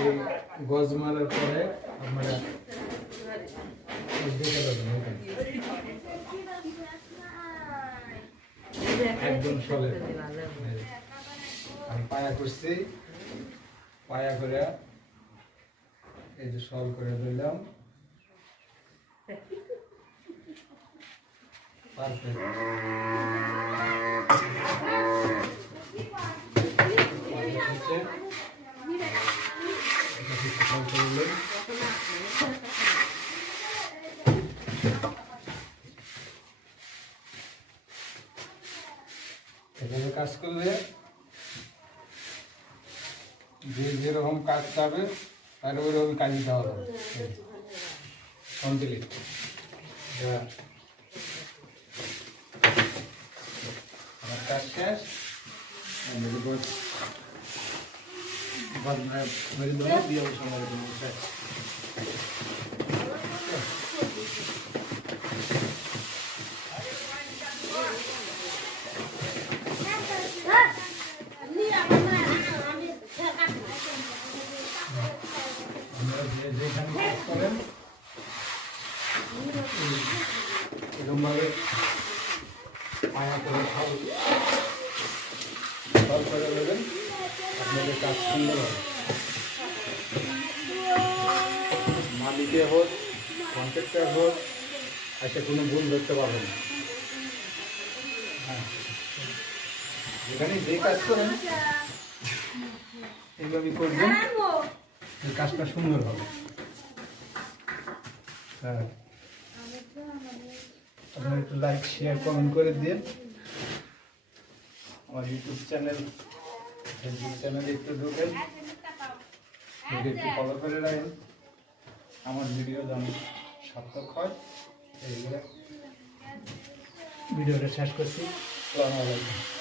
এই গজ মারার পরে আপনারা দেখে দেবেন একদম সলে আমি পায়া করছি, পায়া করে এই যে সল করে দিলাম। পারফেক্ট। এভাবে কাজ করলে যে যেরকম কাজ পাবে তার ওইরকম কাজ দিতে হবে কমপ্লিট। আমার কাজ শেষ। যেখানে কাজ করেন এরকমভাবে পায়া করে খাল করে দেবেন, আপনাদের কাজ সুন্দর হবে। মালিকে হোক কন্ট্রাক্টর হোক এসে কোনো ভুল ধরতে পারবেন না। হ্যাঁ, যেখানে যে কাজ করেন এইভাবে করবেন, এই কাজটা সুন্দর হবে। হ্যাঁ, আপনারা একটু লাইক শেয়ার কমেন্ট করে দিন। আমার ইউটিউব চ্যানেল ফেসবুক চ্যানেলে একটু ঢুকেন, একটু ফলো করে রাখেন। আমার ভিডিও যেন সার্থক হয় এইগুলো ভিডিওটা শেষ করছি। আসসালামু আলাইকুম।